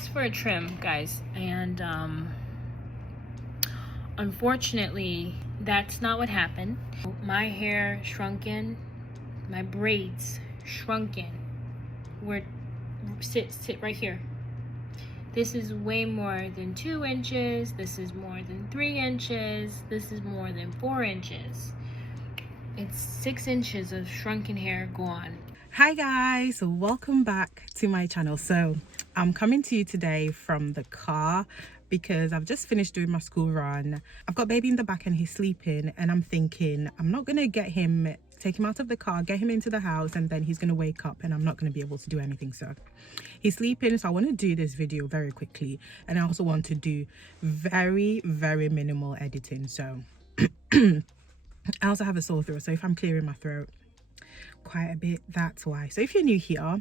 asked for a trim, guys, and unfortunately that's not what happened. My hair shrunken, my braids shrunken. Sit right here. This is way more than 2 inches. This is more than 3 inches. This is more than 4 inches. It's 6 inches of shrunken hair gone. Hi guys, welcome back to my channel. So I'm coming to you today from the car because I've just finished doing my school run. I've got baby in the back and he's sleeping, and I'm thinking I'm not gonna take him out of the car, get him into the house, and then he's gonna wake up and I'm not gonna be able to do anything. So he's sleeping, so I want to do this video very quickly, and I also want to do very minimal editing. So I also have a sore throat, so if I'm clearing my throat quite a bit, that's why. So if you're new here,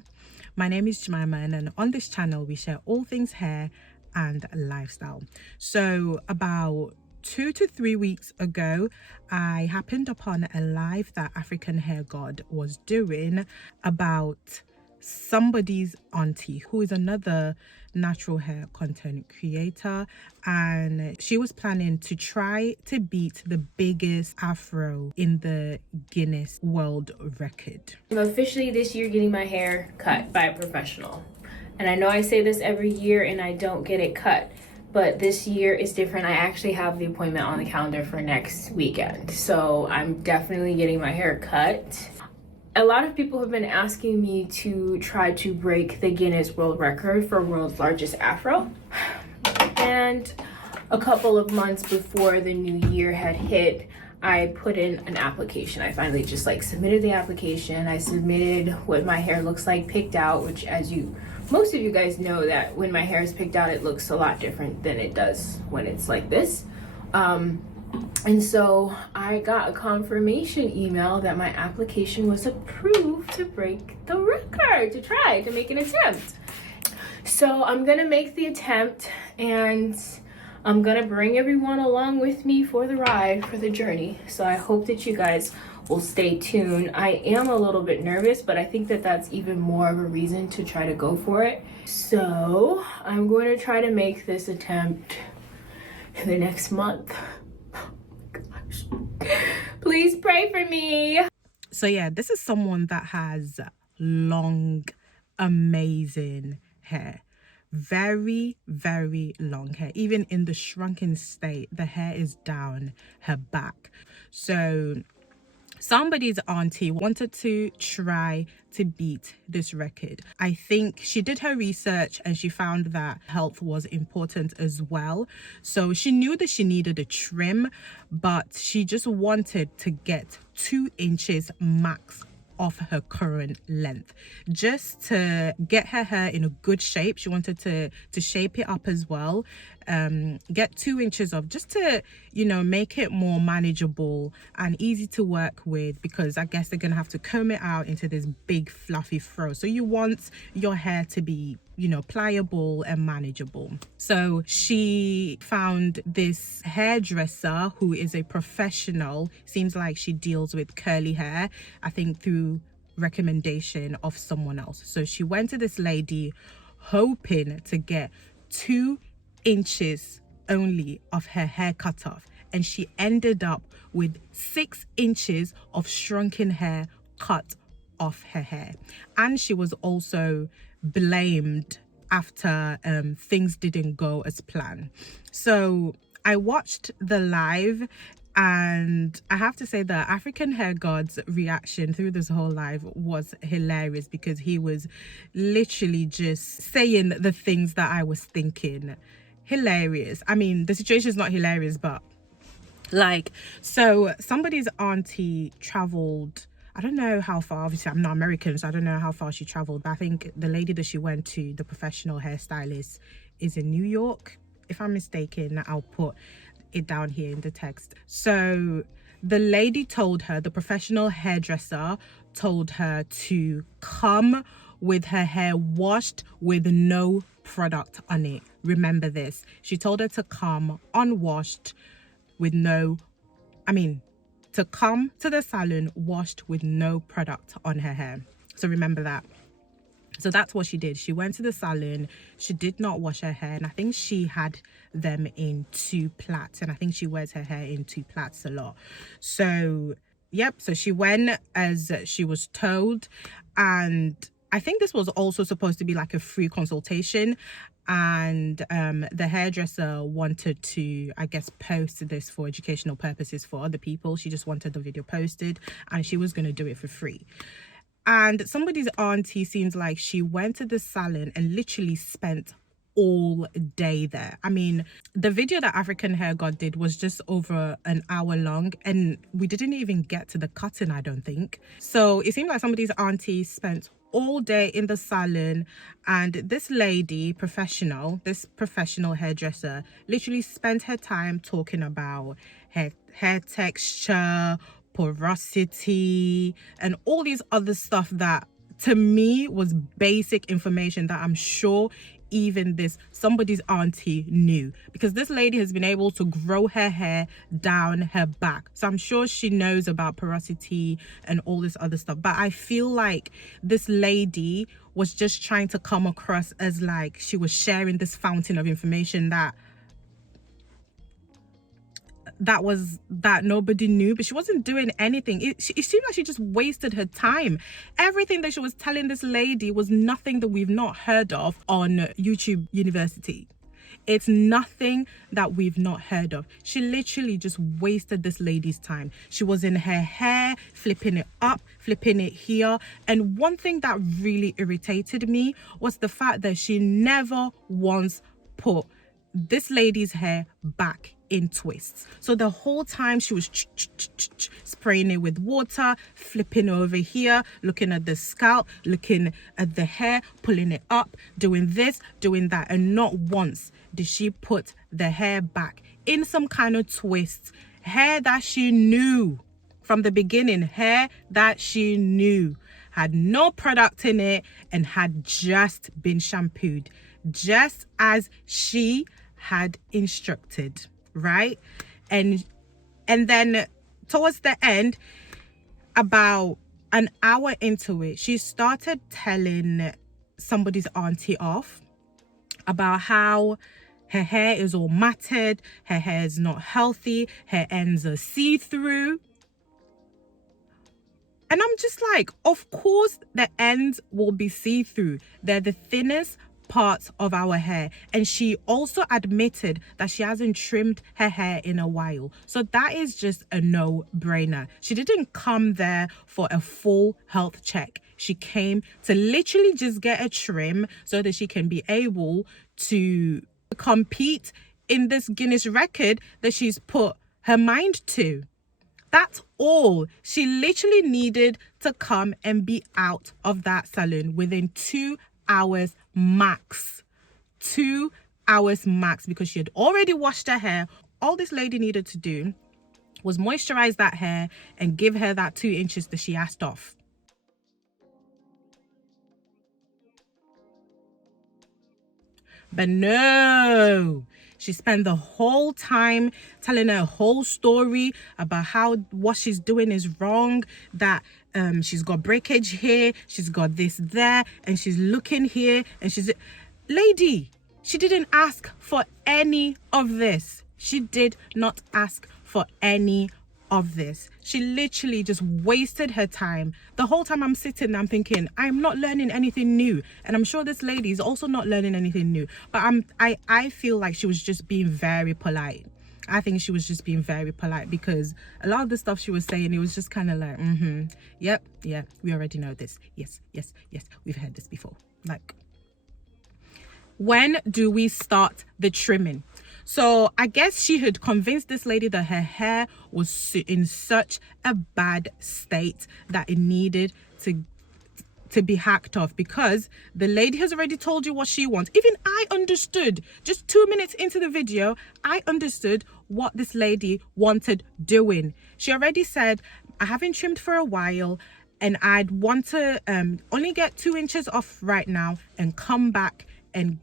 my name is Jemima, and on this channel we share all things hair and lifestyle. So about 2 to 3 weeks ago, I happened upon a live that African Hair God was doing about somebody's auntie who is another natural hair content creator, and she was planning to try to beat the biggest afro in the Guinness World Record. I'm officially this year getting my hair cut by a professional, and I know I say this every year and I don't get it cut, but this year is different. I actually have the appointment on the calendar for next weekend, so I'm definitely getting my hair cut. A lot of people have been asking me to try to break the Guinness World Record for world's largest afro. And a couple of months before the new year had hit, I put in an application. I finally just submitted the application. I submitted what my hair looks like picked out, which most of you guys know that when my hair is picked out, it looks a lot different than it does when it's like this. And so I got a confirmation email that my application was approved to break the record, to make an attempt. So I'm gonna make the attempt, and I'm gonna bring everyone along with me for the ride, for the journey. So I hope that you guys will stay tuned. I am a little bit nervous, but I think that that's even more of a reason to try to go for it. So I'm going to try to make this attempt in the next month. Please pray for me. So yeah, this is someone that has long, amazing hair. Very long hair. Even in the shrunken state, the hair is down her back. So somebody's auntie wanted to try to beat this record. I think she did her research and she found that health was important as well. So she knew that she needed a trim, but she just wanted to get 2 inches max off her current length, just to get her hair in a good shape. She wanted to shape it up as well, get 2 inches off, just to make it more manageable and easy to work with, because I guess they're gonna have to comb it out into this big fluffy fro. So you want your hair to be pliable and manageable. So she found this hairdresser who is a professional. Seems like she deals with curly hair, I think through recommendation of someone else. So she went to this lady hoping to get 2 inches only of her hair cut off, and she ended up with 6 inches of shrunken hair cut off her hair. And she was also blamed after things didn't go as planned. So I watched the live, and I have to say that African Hair God's reaction through this whole live was hilarious, because he was literally just saying the things that I was thinking. Hilarious. I mean, the situation is not hilarious, but so somebody's auntie traveled, I don't know how far, obviously I'm not American, so I don't know how far she traveled, but I think the lady that she went to, the professional hairstylist, is in New York. If I'm mistaken, I'll put it down here in the text. So the lady told her, the professional hairdresser told her to come with her hair washed with no product on it. Remember this. She told her to come unwashed with to come to the salon washed with no product on her hair. So remember that. So that's what she did. She went to the salon. She did not wash her hair, and I think she had them in 2 plaits, and I think she wears her hair in 2 plaits a lot. So yep, so she went as she was told, and I think this was also supposed to be like a free consultation, and the hairdresser wanted to, I guess, post this for educational purposes for other people. She just wanted the video posted, and she was going to do it for free. And somebody's auntie seems like she went to the salon and literally spent all day there. I mean, the video that African Hair God did was just over an hour long, and we didn't even get to the cutting, I don't think. So it seemed like somebody's auntie spent all day in the salon, and this lady, this professional hairdresser, literally spent her time talking about hair texture, porosity, and all these other stuff that to me was basic information that I'm sure even somebody's auntie knew, because this lady has been able to grow her hair down her back, so I'm sure she knows about porosity and all this other stuff. But I feel like this lady was just trying to come across as like she was sharing this fountain of information that nobody knew, but she wasn't doing anything. It seemed like she just wasted her time. Everything that she was telling this lady was nothing that we've not heard of on YouTube University. It's nothing that we've not heard of. She literally just wasted this lady's time. She was in her hair, flipping it up, flipping it here. And one thing that really irritated me was the fact that she never once put this lady's hair back in twists. So the whole time she was spraying it with water, flipping over here, looking at the scalp, looking at the hair, pulling it up, doing this, doing that, and not once did she put the hair back in some kind of twist. Hair that she knew from the beginning, hair that she knew had no product in it and had just been shampooed, just as she had instructed, right? And then towards the end, about an hour into it, she started telling somebody's auntie off about how her hair is all matted, her hair is not healthy, her ends are see-through. And I'm just like, of course the ends will be see-through. They're the thinnest parts of our hair, and she also admitted that she hasn't trimmed her hair in a while, so that is just a no-brainer. She didn't come there for a full health check. She came to literally just get a trim so that she can be able to compete in this Guinness record that she's put her mind to. That's all. She literally needed to come and be out of that salon within 2 hours max. 2 hours max, because she had already washed her hair. All this lady needed to do was moisturize that hair and give her that 2 inches that she asked off. But no, she spent the whole time telling her whole story about how what she's doing is wrong, that she's got breakage here, she's got this there, and she's looking here, and lady, she didn't ask for any of this. She did not ask for any of this. She literally just wasted her time. The whole time I'm sitting there, I'm thinking, I'm not learning anything new, and I'm sure this lady is also not learning anything new, but I feel like she was just being very polite. I think she was just being very polite, because a lot of the stuff she was saying, it was just kind of like, yep, yeah, we already know this. Yes, we've heard this before. Like, when do we start the trimming? So I guess she had convinced this lady that her hair was in such a bad state that it needed to be hacked off, because the lady has already told you what she wants. Even I understood, just 2 minutes into the video, I understood what this lady wanted doing. She already said, I haven't trimmed for a while, and I'd want to only get 2 inches off right now and come back and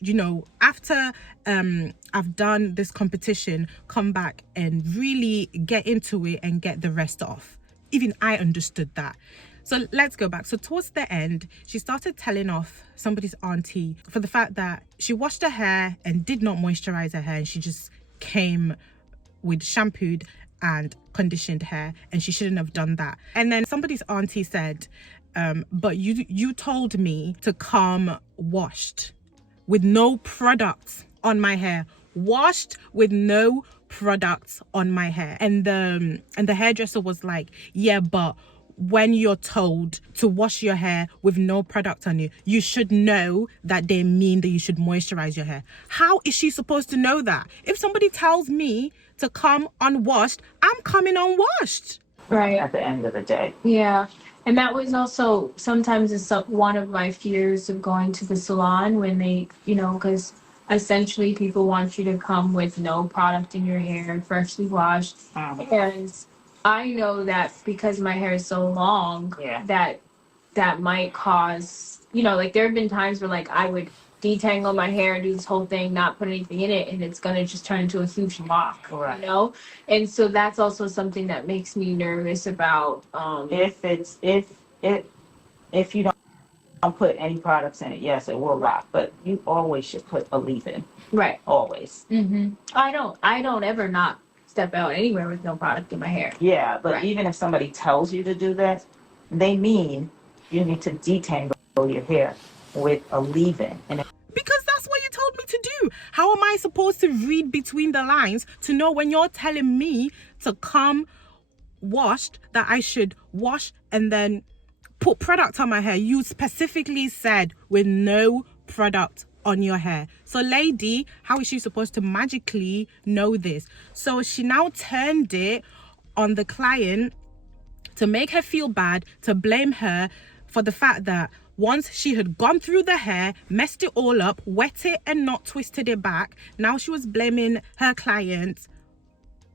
you know, after I've done this competition, come back and really get into it and get the rest off. Even I understood that. So let's go back. So towards the end, she started telling off somebody's auntie for the fact that she washed her hair and did not moisturize her hair, and she just came with shampooed and conditioned hair, and she shouldn't have done that. And then somebody's auntie said, but you told me to come washed with no products on my hair. Washed with no products on my hair. And the hairdresser was like, yeah, but when you're told to wash your hair with no product on you, you should know that they mean that you should moisturize your hair. How is she supposed to know that? If somebody tells me to come unwashed, I'm coming unwashed. Right. At the end of the day. Yeah. And that was also sometimes it's one of my fears of going to the salon when they, because essentially people want you to come with no product in your hair, freshly washed. And I know that because my hair is so long, that might cause, like there have been times where like I would detangle my hair and do this whole thing, not put anything in it, and it's gonna just turn into a huge lock, Right. And so that's also something that makes me nervous about. If you don't put any products in it, yes, it will lock, but you always should put a leave-in. Right. Always. Mm-hmm. I don't ever not step out anywhere with no product in my hair. Yeah, but Right. even if somebody tells you to do that, they mean you need to detangle your hair with a leave-in. And Because that's what you told me to do. How am I supposed to read between the lines to know when you're telling me to come washed that I should wash and then put product on my hair? You specifically said with no product on your hair. So lady, how is she supposed to magically know this? So she now turned it on the client to make her feel bad, to blame her for the fact that once she had gone through the hair, messed it all up, wet it and not twisted it back, now she was blaming her client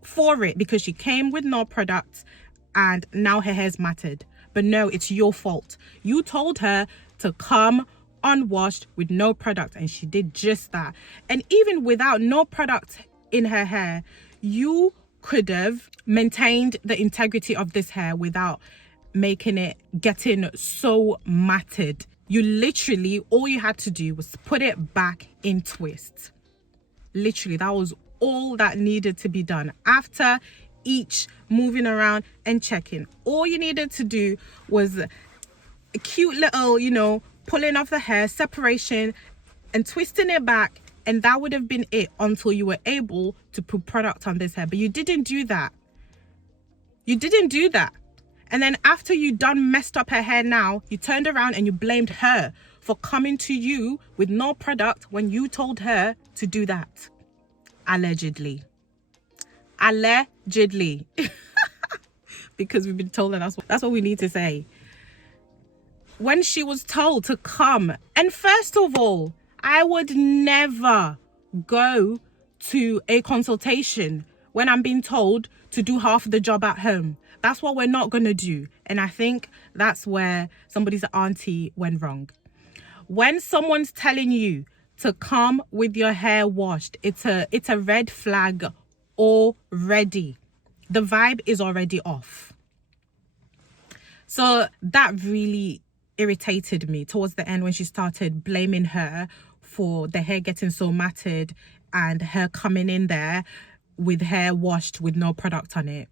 for it because she came with no products and now her hair's matted. But no, it's your fault. You told her to come unwashed with no product, and she did just that. And even without no product in her hair, you could have maintained the integrity of this hair without making it getting so matted. You literally, all you had to do was put it back in twist. Literally, that was all that needed to be done. After each moving around and checking, all you needed to do was a cute little, pulling off the hair, separation and twisting it back, and that would have been it until you were able to put product on this hair. But you didn't do that. You didn't do that. And then after you done messed up her hair, now you turned around and you blamed her for coming to you with no product when you told her to do that. Allegedly. Because we've been told that that's what we need to say. When she was told to come, and first of all, I would never go to a consultation when I'm being told to do half the job at home. That's what we're not going to do. And I think that's where somebody's auntie went wrong. When someone's telling you to come with your hair washed, it's a red flag already. The vibe is already off. So that really irritated me towards the end when she started blaming her for the hair getting so matted and her coming in there with hair washed with no product on it.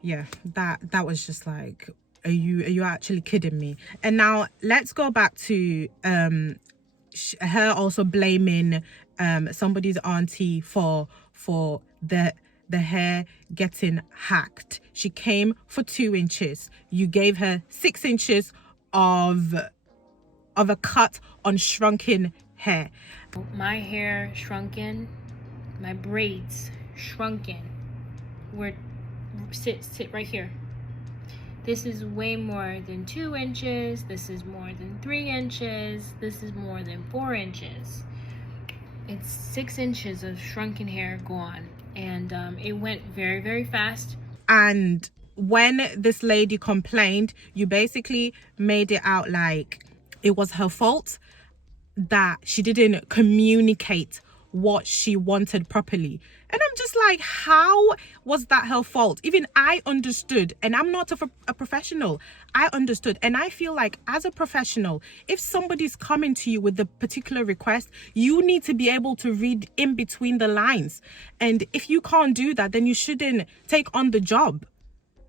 Yeah, that was just like, are you actually kidding me? And now let's go back to her also blaming somebody's auntie for the hair getting hacked. She came for 2 inches. You gave her 6 inches of a cut on shrunken hair. My hair shrunken, my braids shrunken. Sit right here. This is way more than 2 inches. This is more than 3 inches. This is more than 4 inches. It's 6 inches of shrunken hair gone. And it went very, very fast. And when this lady complained, you basically made it out like it was her fault that she didn't communicate what she wanted properly. And I'm just like, how was that her fault? Even I understood, and I'm not a professional. I understood. And I feel like as a professional, if somebody's coming to you with a particular request, you need to be able to read in between the lines. And if you can't do that, then you shouldn't take on the job.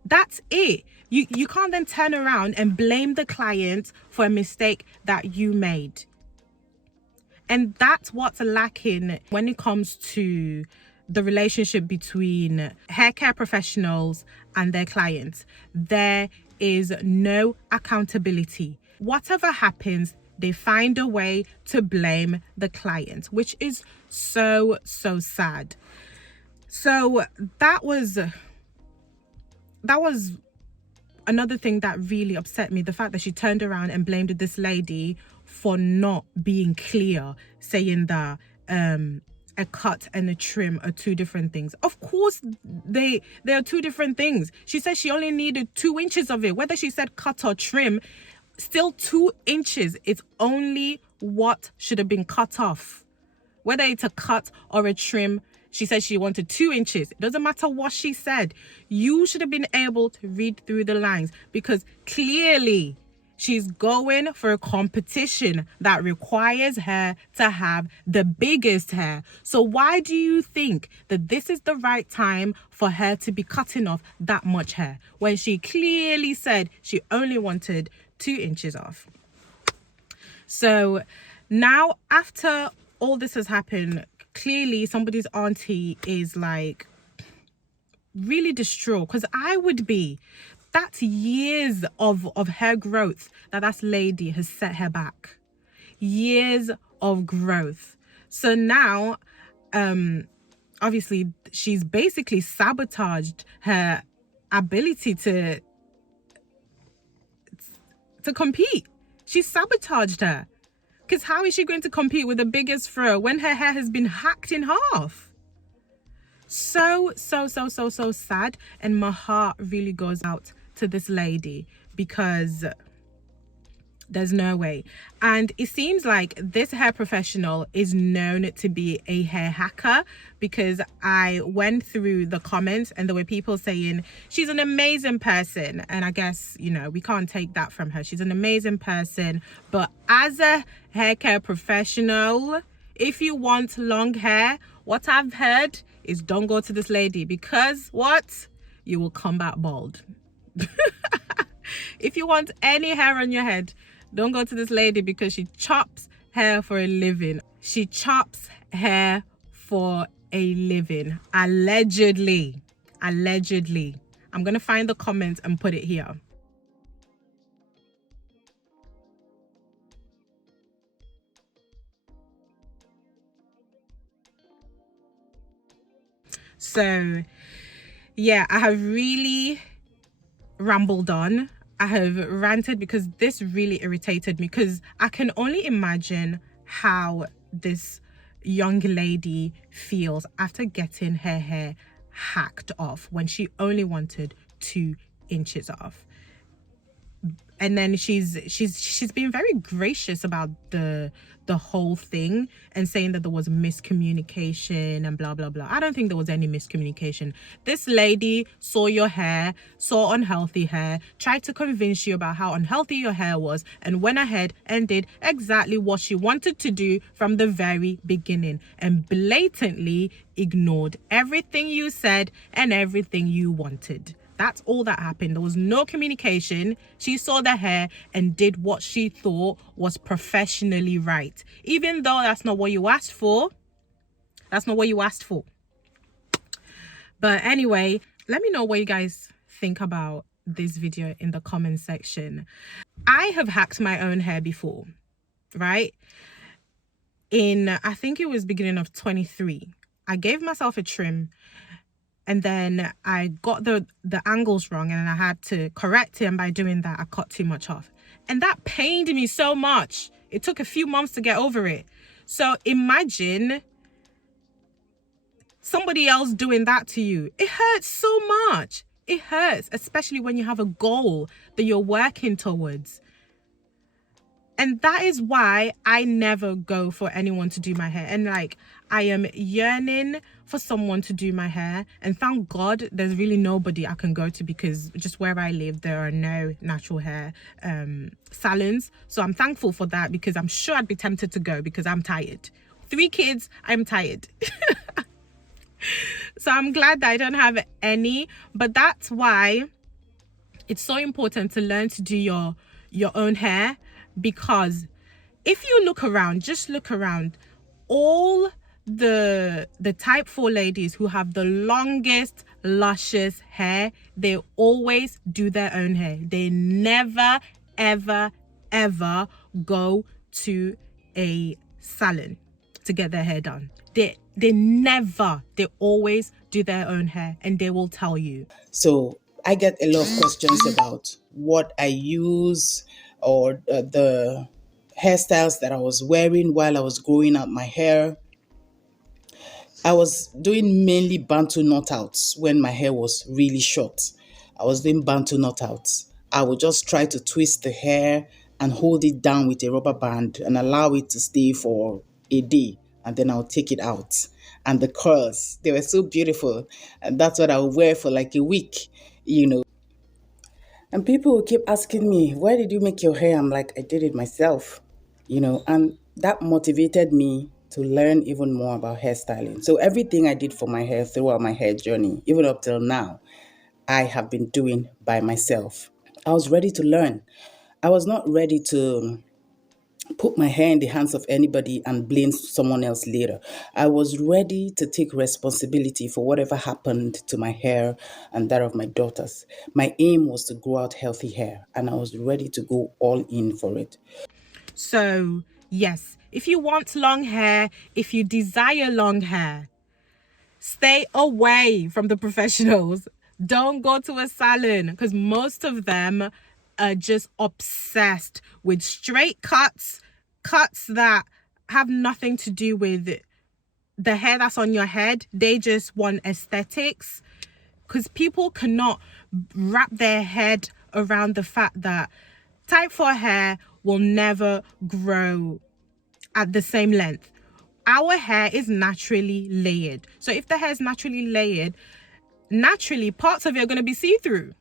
That's it. You can't then turn around and blame the client for a mistake that you made. And that's what's lacking when it comes to the relationship between hair care professionals and their clients. There is no accountability. Whatever happens, they find a way to blame the client, which is so sad. So that was another thing that really upset me, the fact that she turned around and blamed this lady for not being clear, saying that a cut and a trim are two different things. Of course they are two different things. She said she only needed 2 inches of it. Whether she said cut or trim, still 2 inches. It's only what should have been cut off. Whether it's a cut or a trim, she said she wanted 2 inches. It doesn't matter what she said. You should have been able to read through the lines, because clearly she's going for a competition that requires her to have the biggest hair. So why do you think that this is the right time for her to be cutting off that much hair when she clearly said she only wanted 2 inches off? So now, after all this has happened, clearly somebody's auntie is like really distraught, because I would be. That's years of hair growth that lady has set her back. Years of growth. So now, obviously, she's basically sabotaged her ability to compete. She sabotaged her. Because how is she going to compete with the biggest fro when her hair has been hacked in half? So sad. And my heart really goes out to this lady, because there's no way. And it seems like this hair professional is known to be a hair hacker, because I went through the comments and there were people saying she's an amazing person. And I guess, you know, we can't take that from her. She's an amazing person. But as a hair care professional, if you want long hair, what I've heard is don't go to this lady, because what? You will come back bald. If you want any hair on your head, don't go to this lady, because she chops hair for a living. She chops hair for a living. Allegedly. I'm going to find the comment and put it here. So, yeah, I have really rambled on. I have ranted, because this really irritated me, because I can only imagine how this young lady feels after getting her hair hacked off when she only wanted 2 inches off. And then she's been very gracious about the whole thing and saying that there was miscommunication and blah blah blah. I don't think there was any miscommunication. This lady saw your hair, saw unhealthy hair, tried to convince you about how unhealthy your hair was, and went ahead and did exactly what she wanted to do from the very beginning, and blatantly ignored everything you said and everything you wanted. That's all that happened. There was no communication. She saw the hair and did what she thought was professionally right, even though that's not what you asked for. That's not what you asked for. But anyway, let me know what you guys think about this video in the comment section. I have hacked my own hair before, right? I think it was beginning of 23. I gave myself a trim, and then I got the angles wrong, and I had to correct it, and by doing that I cut too much off, and that pained me so much. It took a few months to get over it. So imagine somebody else doing that to you. It hurts so much. It hurts, especially when you have a goal that you're working towards. And that is why I never go for anyone to do my hair. And like, I am yearning for someone to do my hair. And thank God there's really nobody I can go to, because just where I live, there are no natural hair salons. So I'm thankful for that, because I'm sure I'd be tempted to go because I'm tired. 3 kids, I'm tired. So I'm glad that I don't have any. But that's why it's so important to learn to do your own hair, because if you look around, just look around, all the type 4 ladies who have the longest luscious hair, they always do their own hair. They never ever go to a salon to get their hair done. They always do their own hair, and they will tell you. So I get a lot of questions about what I use, or the hairstyles that I was wearing while I was growing out my hair. I was doing mainly Bantu knotouts when my hair was really short. I was doing Bantu knotouts. I would just try to twist the hair and hold it down with a rubber band and allow it to stay for a day, and then I'll take it out. And the curls, they were so beautiful. And that's what I would wear for like a week. And people will keep asking me, where did you make your hair? I'm like, I did it myself. And that motivated me to learn even more about hairstyling. So everything I did for my hair throughout my hair journey, even up till now, I have been doing by myself. I was ready to learn. I was not ready to put my hair in the hands of anybody and blame someone else later. I was ready to take responsibility for whatever happened to my hair and that of my daughters. My aim was to grow out healthy hair, and I was ready to go all in for it. So yes, if you want long hair, if you desire long hair, stay away from the professionals. Don't go to a salon, because most of them are just obsessed with straight cuts that have nothing to do with the hair that's on your head. They just want aesthetics, because people cannot wrap their head around the fact that type 4 hair will never grow at the same length. Our hair is naturally layered. So if the hair is naturally layered, naturally parts of it are going to be see-through,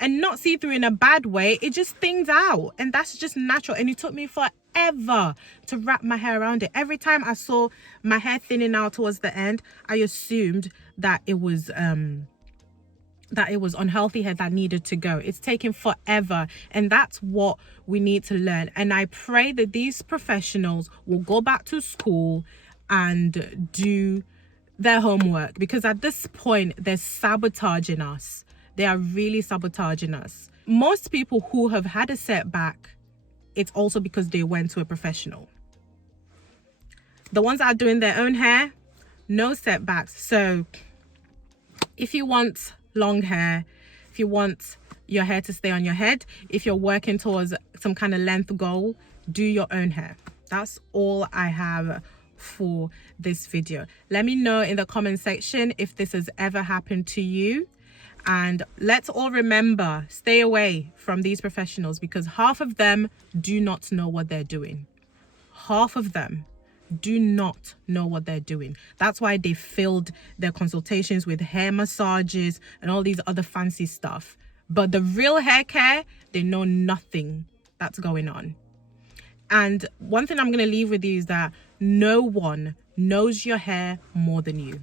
and not see-through in a bad way. It just thins out, and that's just natural. And it took me forever to wrap my hair around it. Every time I saw my hair thinning out towards the end, I assumed that it was unhealthy hair that needed to go. It's taken forever, and that's what we need to learn. And I pray that these professionals will go back to school and do their homework, because at this point they're sabotaging us. They are really sabotaging us. Most people who have had a setback, it's also because they went to a professional. The ones that are doing their own hair, no setbacks. So if you want long hair, if you want your hair to stay on your head, if you're working towards some kind of length goal, do your own hair. That's all I have for this video. Let me know in the comment section if this has ever happened to you. And let's all remember, stay away from these professionals, because half of them do not know what they're doing. Half of them do not know what they're doing. That's why they filled their consultations with hair massages and all these other fancy stuff. But the real hair care, they know nothing that's going on. And one thing I'm going to leave with you is that no one knows your hair more than you.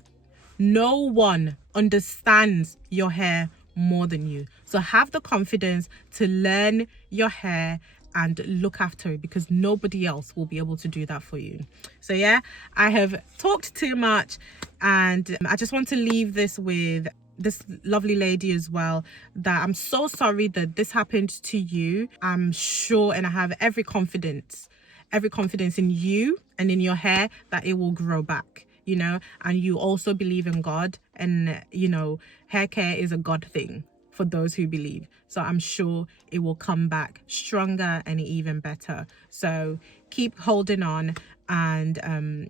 No one understands your hair more than you. So have the confidence to learn your hair and look after it, because nobody else will be able to do that for you. So yeah, I have talked too much, and I just want to leave this with this lovely lady as well, that I'm so sorry that this happened to you. I'm sure, and I have every confidence in you and in your hair that it will grow back, and you also believe in God, and hair care is a God thing for those who believe. So I'm sure it will come back stronger and even better. So keep holding on, and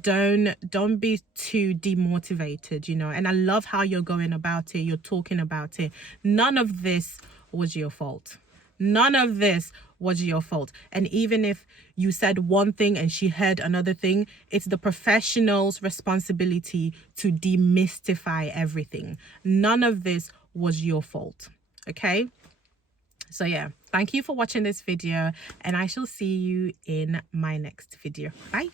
don't be too demotivated, and I love how you're going about it. You're talking about it. None of this was your fault. None of this was your fault. And even if you said one thing and she heard another thing, it's the professional's responsibility to demystify everything. None of this was your fault. Okay? So yeah, thank you for watching this video, and I shall see you in my next video. Bye.